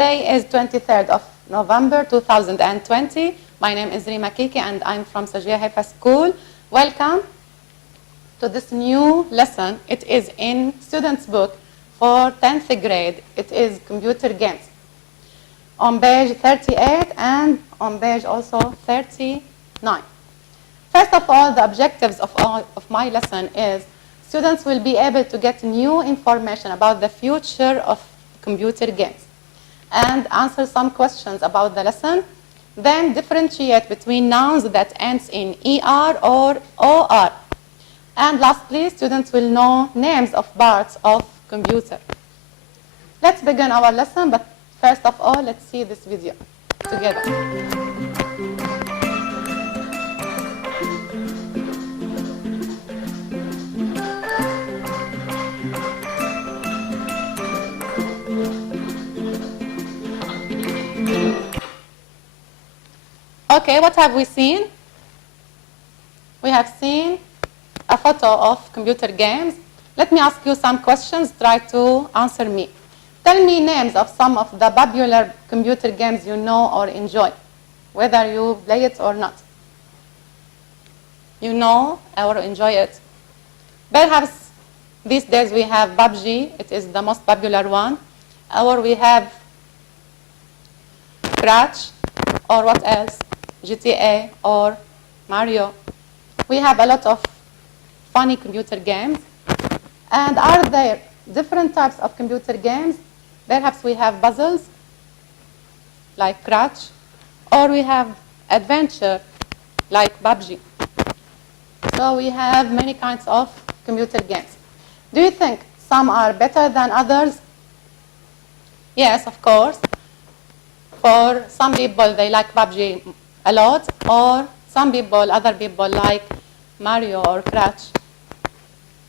Today is 23rd of November 2020. My name is Rima Kiki and I'm from Sajia Haifa School. Welcome to this new lesson. It is in student's book for 10th grade. It is computer games. On page 38 and on page also 39. First of all, the objectives of my lesson is students will be able to get new information about the future of computer games and answer some questions about the lesson, then differentiate between nouns that ends in ER or OR. And lastly, students will know names of parts of computer. Let's begin our lesson, but first of all, let's see this video together. Okay, what have we seen? We have seen a photo of computer games. Let me ask you some questions. Try to answer me. Tell me names of some of the popular computer games you know or enjoy, whether you play it or not. You know or enjoy it. Perhaps these days we have PUBG. It is the most popular one. Or we have Crash, or what else? GTA or Mario. We have a lot of funny computer games. And are there different types of computer games? Perhaps we have puzzles, like Crash, or we have adventure, like PUBG. So we have many kinds of computer games. Do you think some are better than others? Yes, of course. For some people, they like PUBG a lot, or some people, other people like Mario or Crash.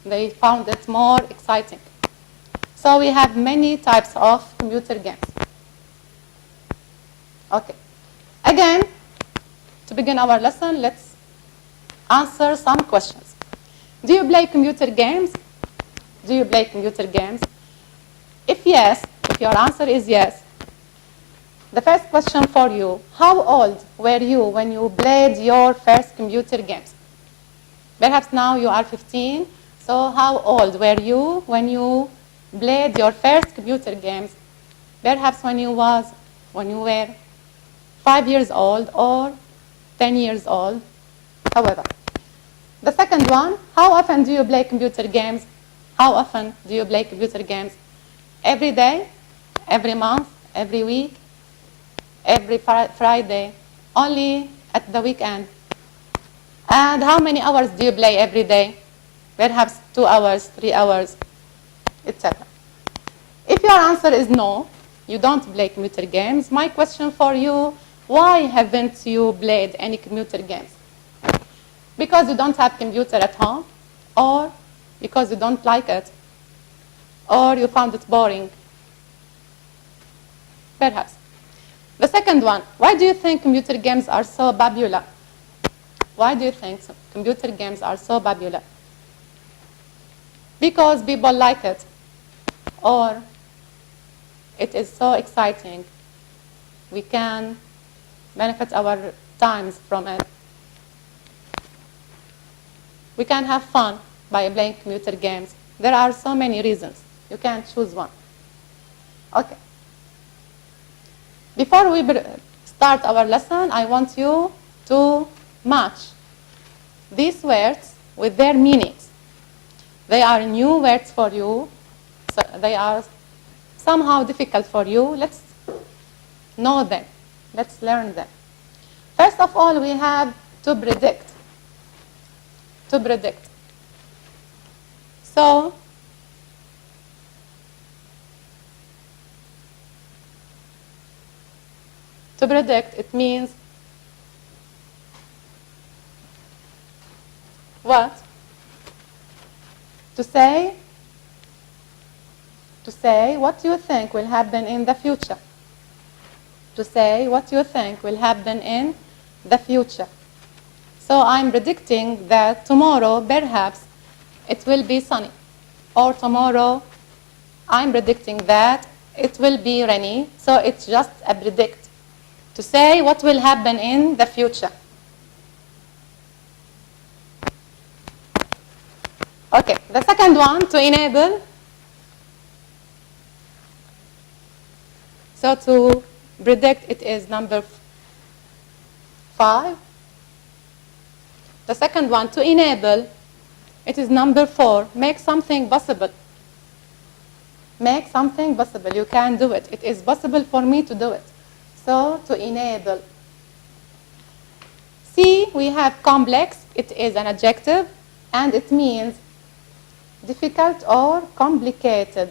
They found it more exciting. So we have many types of computer games. Okay. Again, to begin our lesson, let's answer some questions. Do you play computer games? Do you play computer games? If yes, if your answer is yes, the first question for you, how old were you when you played your first computer games? Perhaps now you are 15, so how old were you when you played your first computer games? Perhaps when you were 5 years old or 10 years old, however. The second one, how often do you play computer games? How often do you play computer games? Every day, every month, every week, every Friday, only at the weekend. And how many hours do you play every day? Perhaps 2 hours, 3 hours, etc. If your answer is no, you don't play computer games, my question for you, why haven't you played any computer games? Because you don't have computer at home, or because you don't like it, or you found it boring? Perhaps. The second one, why do you think computer games are so popular? Why do you think computer games are so popular? Because people like it, or it is so exciting. We can benefit our times from it. We can have fun by playing computer games. There are so many reasons. You can choose one. Okay. Before we start our lesson, I want you to match these words with their meanings. They are new words for you. So they are somehow difficult for you. Let's know them. Let's learn them. First of all, we have to predict. To predict. So, to predict, it means what? To say what you think will happen in the future. To say what you think will happen in the future. So I'm predicting that tomorrow, perhaps, it will be sunny. Or tomorrow, I'm predicting that it will be rainy. So it's just a predict to say what will happen in the future. Okay, the second one, to enable. So to predict, it is number 5. The second one, to enable, it is number 4. Make something possible. Make something possible. You can do it. It is possible for me to do it. So to enable. C, we have complex. It is an adjective, and it means difficult or complicated.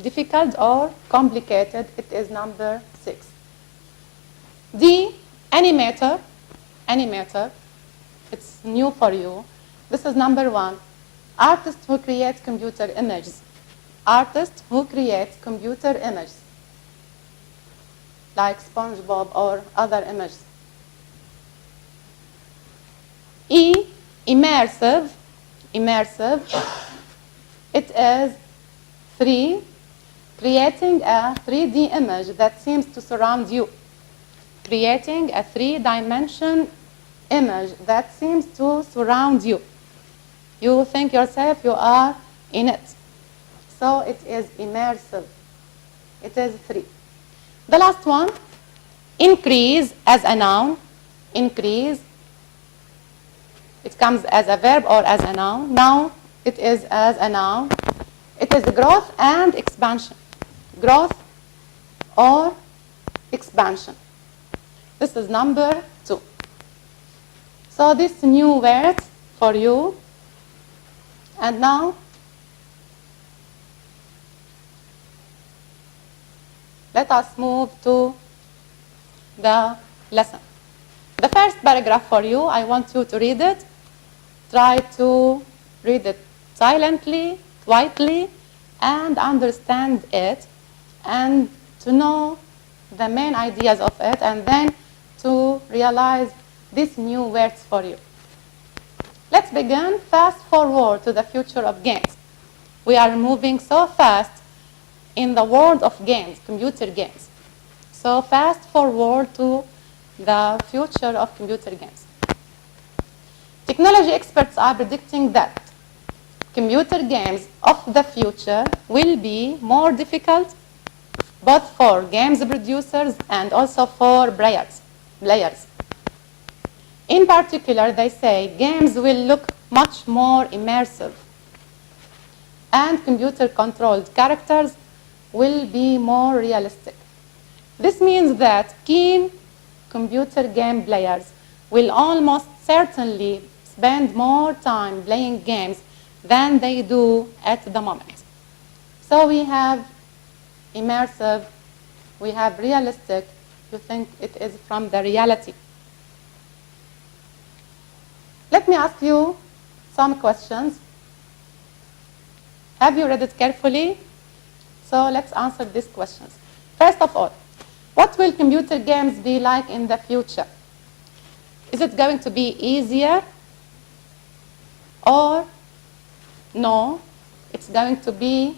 Difficult or complicated. It is number 6. D, animator. Animator. It's new for you. This is number 1. Artist who creates computer images. Artist who creates computer images. Like SpongeBob or other images. E, immersive. Immersive. It is 3. Creating a 3D image that seems to surround you. Creating a 3-dimension image that seems to surround you. You think yourself you are in it. So it is immersive. It is 3. The last one, increase as a noun. Increase. It comes as a verb or as a noun. Now it is as a noun. It is growth and expansion. Growth or expansion. This is number 2. So this new words for you. And now let us move to the lesson. The first paragraph for you, I want you to read it. Try to read it silently, quietly, and understand it, and to know the main ideas of it, and then to realize these new words for you. Let's begin. Fast forward to the future of games. We are moving so fast in the world of games, computer games. So fast forward to the future of computer games. Technology experts are predicting that computer games of the future will be more difficult both for games producers and also for players. In particular, they say games will look much more immersive, and computer-controlled characters will be more realistic. This means that keen computer game players will almost certainly spend more time playing games than they do at the moment. So we have immersive, we have realistic. You think it is from the reality. Let me ask you some questions. Have you read it carefully? So let's answer these questions. First of all, what will computer games be like in the future? Is it going to be easier? Or no, it's going to be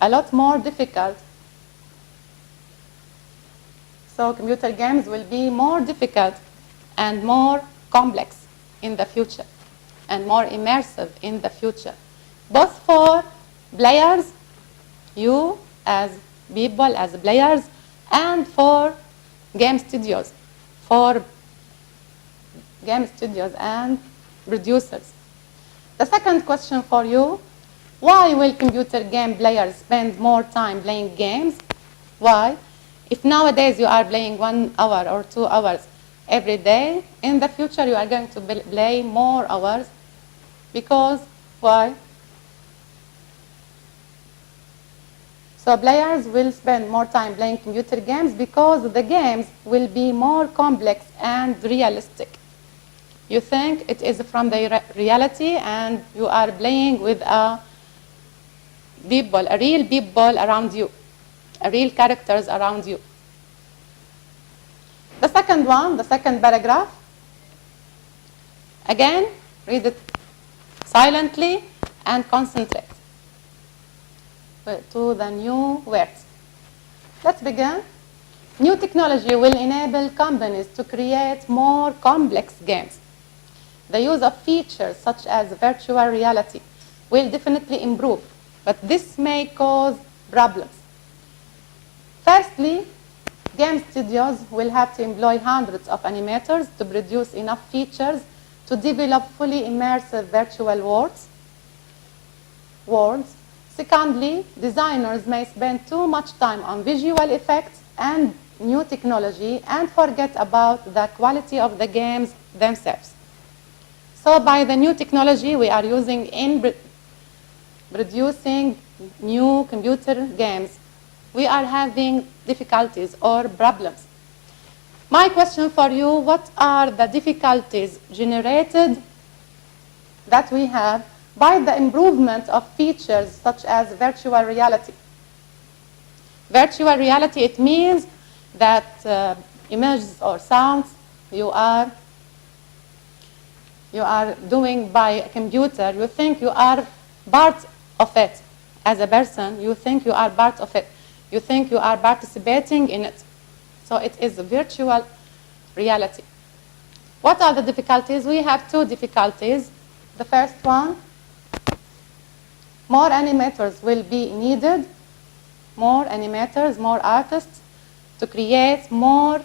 a lot more difficult. So computer games will be more difficult and more complex in the future and more immersive in the future, both for players, you as people, as players, and for game studios and producers. The second question for you, why will computer game players spend more time playing games? Why? If nowadays you are playing 1 hour or 2 hours every day, in the future you are going to play more hours. Because, why? So players will spend more time playing computer games because the games will be more complex and realistic. You think it is from the reality and you are playing with a real people around you, real characters around you. The second one, the second paragraph, again, read it silently and concentrate. to the new words. Let's begin. New technology will enable companies to create more complex games. The use of features such as virtual reality will definitely improve, but this may cause problems. Firstly, game studios will have to employ hundreds of animators to produce enough features to develop fully immersive virtual worlds. Secondly, designers may spend too much time on visual effects and new technology and forget about the quality of the games themselves. So by the new technology we are using in producing new computer games, we are having difficulties or problems. My question for you, what are the difficulties generated that we have by the improvement of features such as virtual reality? Virtual reality, it means that images or sounds you are doing by a computer, you think you are part of it. As a person, you think you are part of it. You think you are participating in it. So it is virtual reality. What are the difficulties? We have two difficulties. The first one, more animators will be needed, more animators, more artists to create more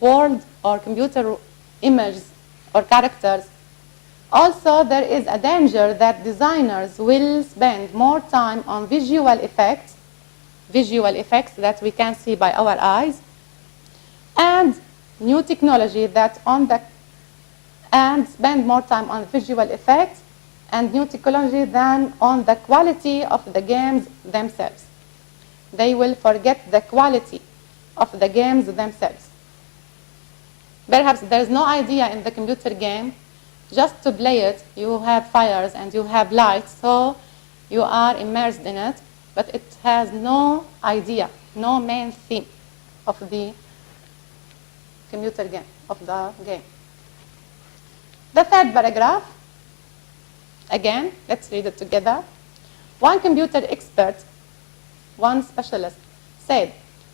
world or computer images or characters. Also, there is a danger that designers will spend more time on visual effects that we can see by our eyes, and new technology and spend more time on visual effects and new technology than on the quality of the games themselves. They will forget the quality of the games themselves. Perhaps there is no idea in the computer game. Just to play it, you have fires and you have lights, so you are immersed in it, but it has no idea, no main theme of the computer game, of the game. The third paragraph, again, let's read it together. One computer expert, one specialist, said,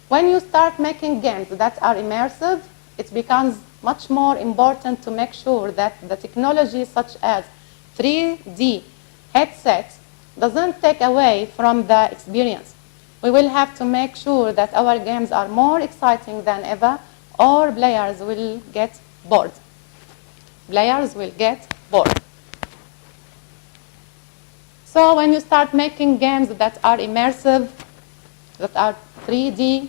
when you start making games that are immersive, it becomes much more important to make sure that the technology such as 3D headsets doesn't take away from the experience. We will have to make sure that our games are more exciting than ever, or players will get bored. Players will get bored. So when you start making games that are immersive, that are 3D,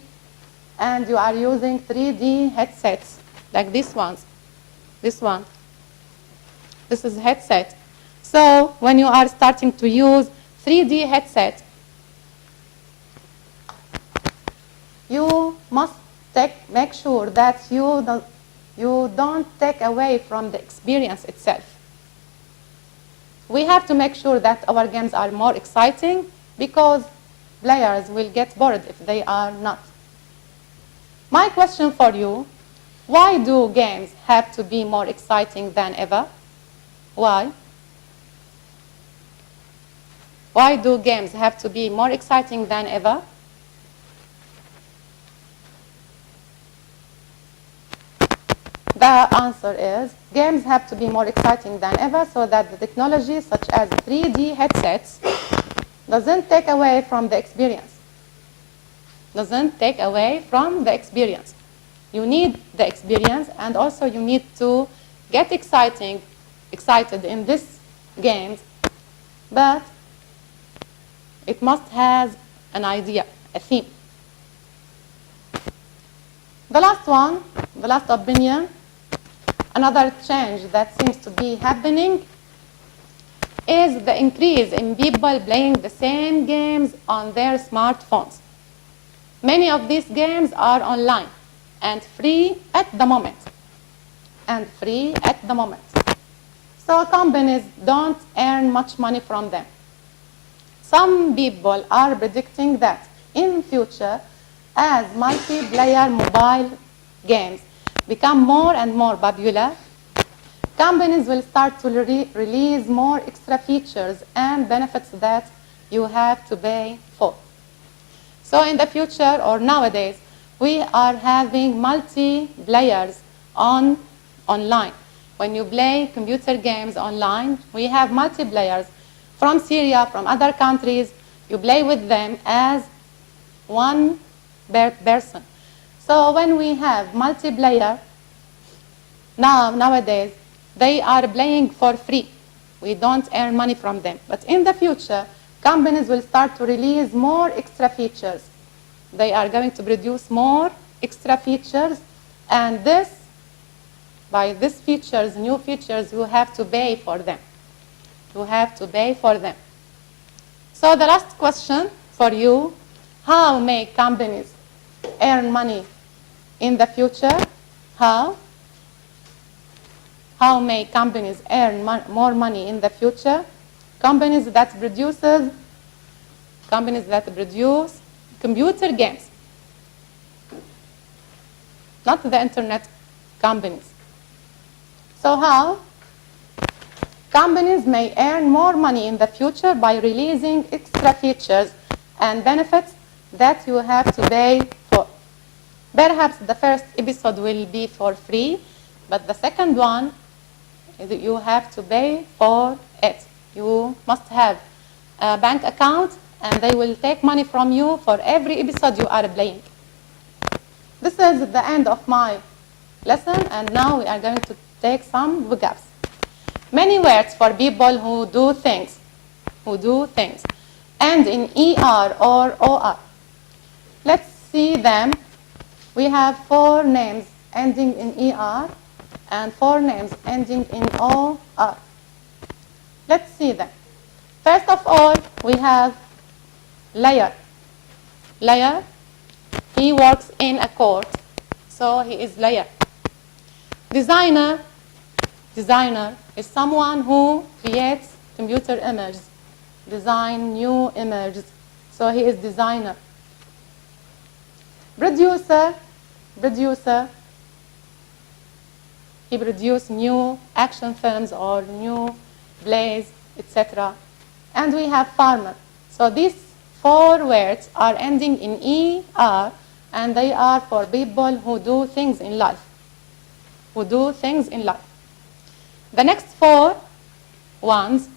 and you are using 3D headsets, like this one. This is a headset. So when you are starting to use 3D headset, you must make sure that you don't take away from the experience itself. We have to make sure that our games are more exciting, because players will get bored if they are not. My question for you, why do games have to be more exciting than ever? Why? Why do games have to be more exciting than ever? The answer is, games have to be more exciting than ever so that the technology such as 3D headsets doesn't take away from the experience. Doesn't take away from the experience. You need the experience, and also you need to get excited in this games, but it must have an idea, a theme. The last one, the last opinion, another change that seems to be happening is the increase in people playing the same games on their smartphones. Many of these games are online and free at the moment. So companies don't earn much money from them. Some people are predicting that in future, as multiplayer mobile games become more and more popular, companies will start to release more extra features and benefits that you have to pay So in the future or nowadays, we are having multiplayers online. When you play computer games online, we have multiplayers from Syria, from other countries. You play with them as one person. So when we have multiplayer, nowadays, they are playing for free. We don't earn money from them. But in the future, companies will start to release more extra features. They are going to produce more extra features, and by these features, new features, you have to pay for them. You have to pay for them. So the last question for you, how may companies earn money in the future? How may companies earn more money in the future? Companies that produce computer games, not the internet companies. So how companies may earn more money in the future by releasing extra features and benefits that you have to pay for. Perhaps the first episode will be for free, but the second one, you have to pay for it. You must have a bank account, and they will take money from you for every episode you are playing. This is the end of my lesson, and now we are going to take some vocabs. Many words for people who do things, end in ER or OR. Let's see them. We have 4 names ending in ER and 4 names ending in OR. Let's see them. First of all, we have lawyer. Lawyer, he works in a court, so he is lawyer. Designer is someone who creates computer images, design new images, so he is designer. Producer, he produces new action films or new plays, etc. And we have farmer. So these 4 words are ending in ER, and they are for people who do things in life. The next 4 ones,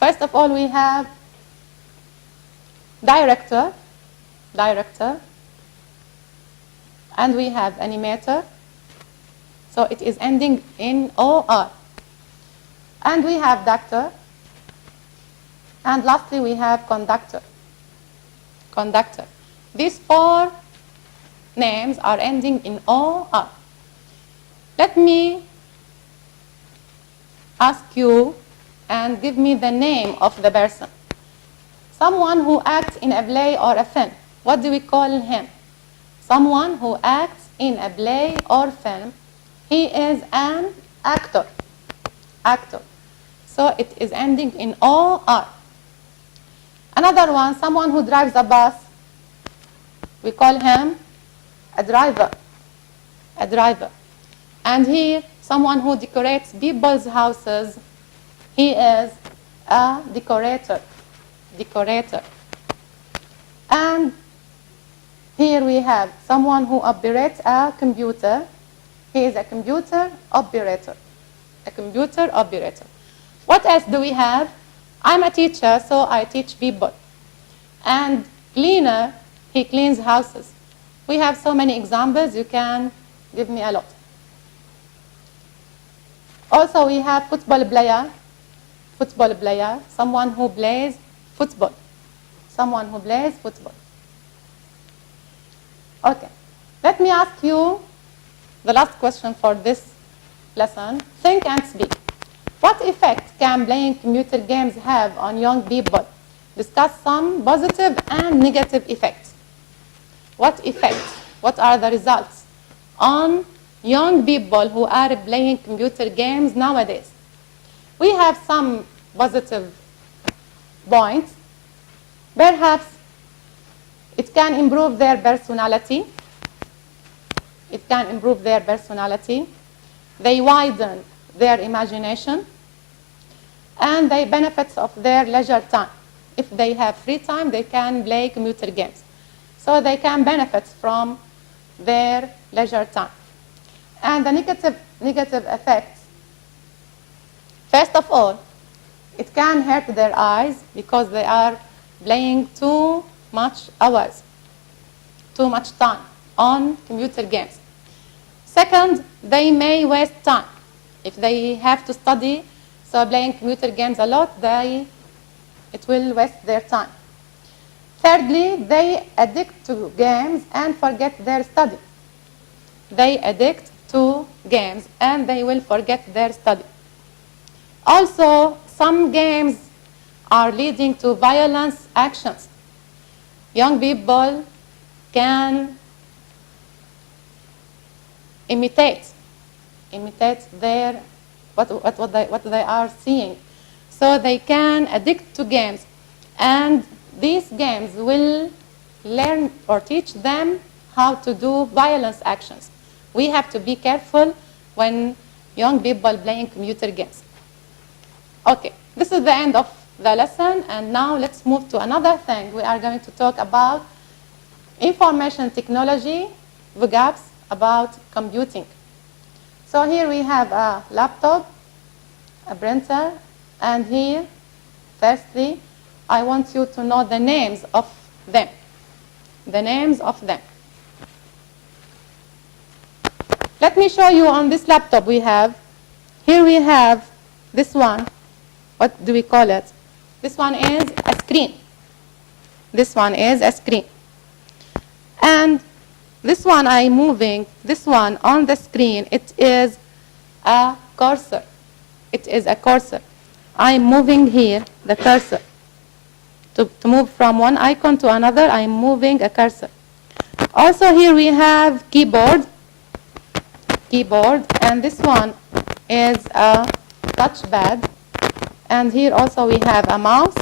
first of all, we have director, and we have animator, so it is ending in OR. And we have doctor, and lastly we have conductor. These 4 names are ending in OR. Let me ask you and give me the name of the person. Someone who acts in a play or a film. What do we call him? Someone who acts in a play or film. He is an actor. So it is ending in OR. Another one, someone who drives a bus. We call him a driver. And here, someone who decorates people's houses. He is a decorator. And here we have someone who operates a computer. He is a computer operator. What else do we have? I'm a teacher, so I teach people. And cleaner, he cleans houses. We have so many examples, you can give me a lot. Also, we have football player, someone who plays football. Okay, let me ask you the last question for this lesson. Think and speak. What effect can playing computer games have on young people? Discuss some positive and negative effects. What effects? What are the results on young people who are playing computer games nowadays? We have some positive points. Perhaps it can improve their personality. They widen their imagination, and the benefits of their leisure time. If they have free time, they can play computer games. so they can benefit from their leisure time. And the negative effects, first of all, it can hurt their eyes because they are playing too much hours, too much time on computer games. Second, they may waste time. If they have to study, so playing computer games a lot, it will waste their time. Thirdly, they addict to games and forget their study. They addict to games and they will forget their study. Also, some games are leading to violence actions. Young people can imitate their what they are seeing. So they can addict to games, and these games will learn or teach them how to do violence actions. We have to be careful when young people playing computer games. Okay, this is the end of the lesson, and now let's move to another thing. We are going to talk about information technology, vocabs about computing. So here we have a laptop, a printer, and here, firstly, I want you to know the names of them. The names of them. Let me show you on this laptop here we have this one. What do we call it? This one is a screen. This one is a screen. And this one I'm moving, this one on the screen, it is a cursor. It is a cursor. I'm moving here the cursor. To move from one icon to another, I'm moving a cursor. Also here we have keyboard, and this one is a touchpad. And here also we have a mouse,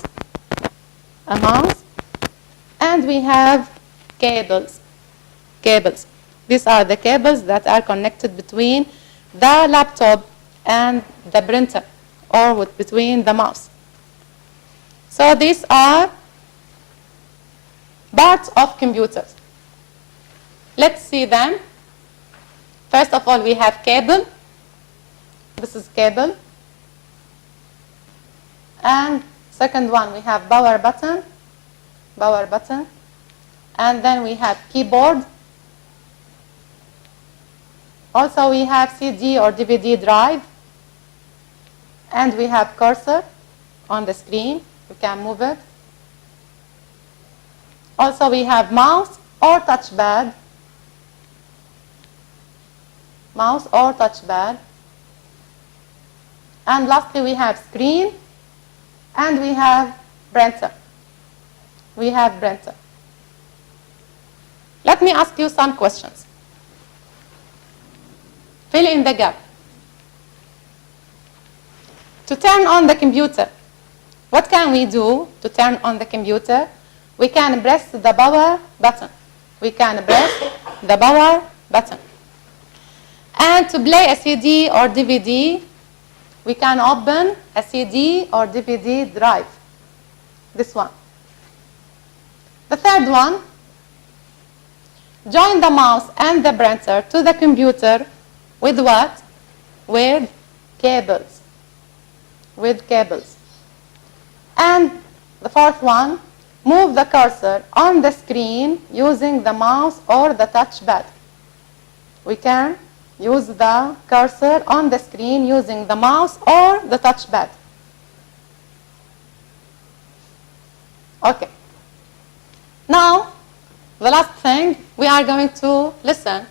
and we have cables. These are the cables that are connected between the laptop and the printer, or between the mouse. So these are parts of computers. Let's see them. First of all, we have cable. This is cable. And second one, we have power button. And then we have keyboard. Also, we have CD or DVD drive. And we have cursor on the screen. You can move it. Also, we have mouse or touchpad. And lastly, we have screen. And we have printer. Let me ask you some questions. Fill in the gap. To turn on the computer, what can we do to turn on the computer? We can press the power button. And to play a CD or DVD, we can open a CD or DVD drive. This one. The third one, join the mouse and the printer to the computer with what? With cables. And the fourth one, move the cursor on the screen using the mouse or the touchpad. We can use the cursor on the screen using the mouse or the touchpad. Okay. Now, the last thing, we are going to listen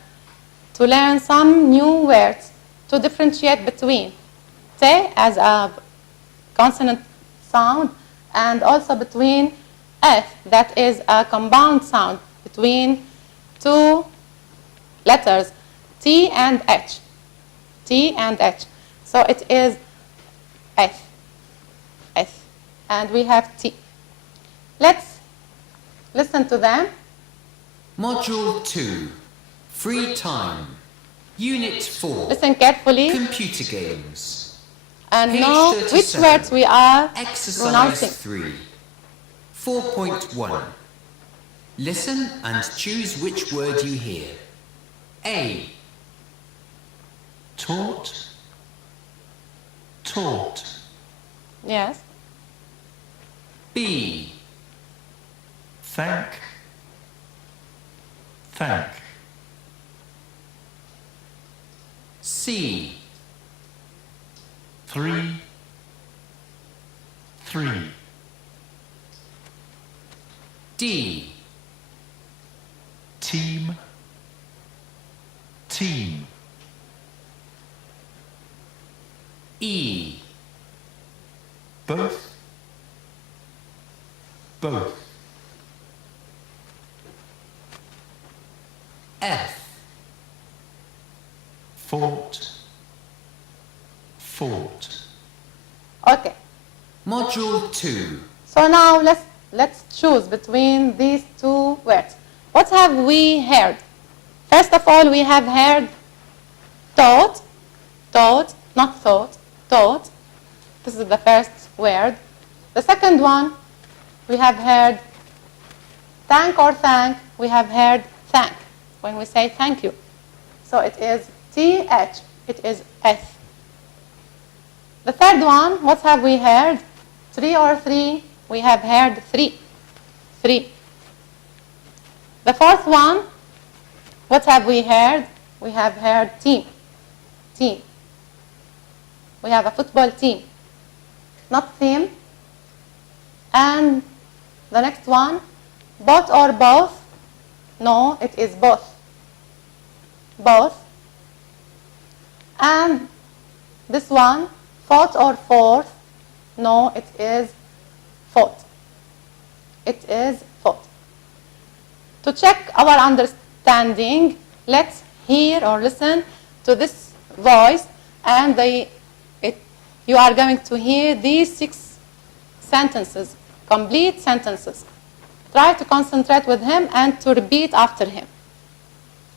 to learn some new words to differentiate between te as a consonant sound and also between f, that is a compound sound between two letters, T and H. So it is F. And we have T. Let's listen to them. Module 2, Free Time. Unit 4. Listen carefully. Computer games. And Page know 37. which words we are Exercise pronouncing. 3. 4.1. Listen and choose which word you hear. A. Taught. Taught. Yes. B. Thank. Thank. C. 3. 3. D. Team. Team. E. Both. Both. F. Fought. Fought. Okay. Module 2. So now let's choose between these two words. What have we heard? First of all, we have heard taught, taught, not thought, taught. This is the first word. The second one, we have heard thank or thank. We have heard thank when we say thank you. So it is TH, it is S. The third one, what have we heard? Three or three, we have heard three. Three. The fourth one, what have we heard? We have heard team. Team. We have a football team, not team. And the next one, both or both? No, it is both. Both. And this one, fought or fourth? No, it is fought. It is fought. To check our understanding, let's hear or listen to this voice, and you are going to hear these 6 sentences, complete sentences. Try to concentrate with him and to repeat after him.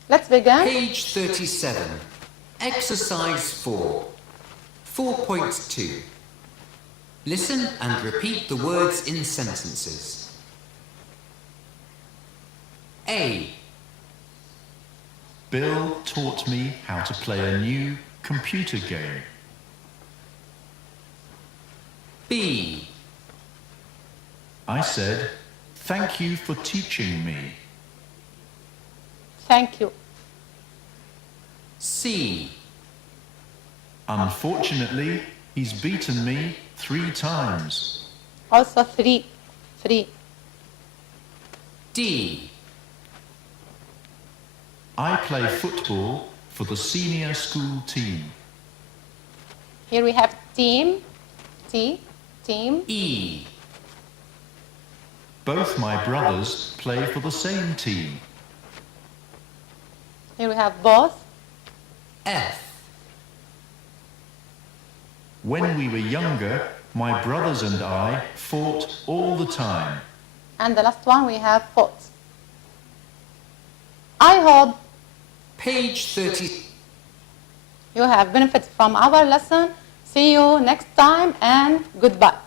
Let's begin. Page 37. Exercise 4. 4.2. Listen and repeat the words in sentences. A. Bill taught me how to play a new computer game. B. I said, thank you for teaching me. Thank you. C. Unfortunately, he's beaten me 3 times. Also 3. 3. D. I play football for the senior school team. Here we have team. T. Team. E. Both my brothers play for the same team. Here we have both. F. When we were younger, my brothers and I fought all the time. And the last one we have fought. I hope Page 30. you have benefited from our lesson. See you next time and goodbye.